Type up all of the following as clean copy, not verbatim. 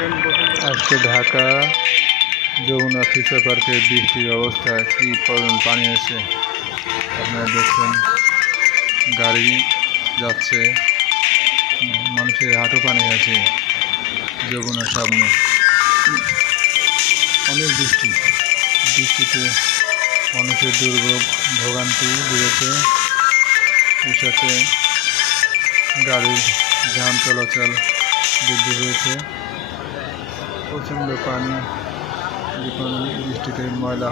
আজকে ঢাকা যমুনা ফিচার পার্কে বৃষ্টির অবস্থা কি পরিমাণ পানি আছে আপনারা দেখছেন। গাড়ি যাচ্ছে, মানুষের হাঁটু পানি আছে যমুনার সামনে। অনেক বৃষ্টিতে মানুষের দুর্ভোগ ভোগান্তি বেড়েছে। এর সাথে গাড়ির যান চলাচল বৃদ্ধি হয়েছে। প্রচণ্ড পানি, বৃষ্টিতে ময়লা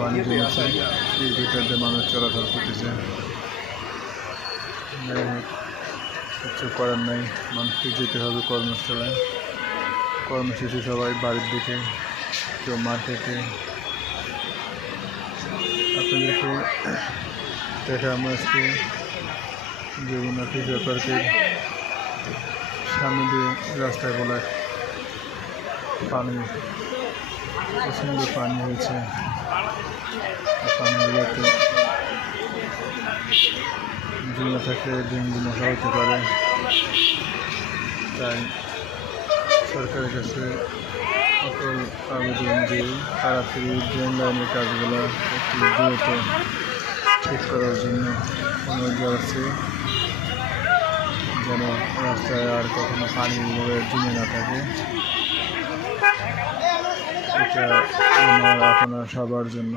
পানি জমেছে, এর ভিতর দিয়ে মানুষ চলাচল করতেছে। কিছু করার নাই, মানুষকে যেতে হবে কর্মস্থলে। কর্মসূচি সবাই বাড়ির দিকে, কেউ মার্কেটে। আপনাদেরকে দেখালাম আজকে যমুনা ফিচার পার্কের সামনে দিয়ে রাস্তায় বলা পানি, প্রচণ্ড পানি হয়েছে। পানিগুলোতে জমে থাকলে ডেঙ্গু মশা হতে পারে। তাই সরকারের কাছে সকল আবেদন যে তাড়াতাড়ি ড্রেন লাইনের কাজগুলো একটু দ্রুত ঠিক করার জন্য অনুরোধ জানাচ্ছি, যেন রাস্তায় আর কখনো পানি জমে না থাকে। এটা আমার আপনার সবার জন্য।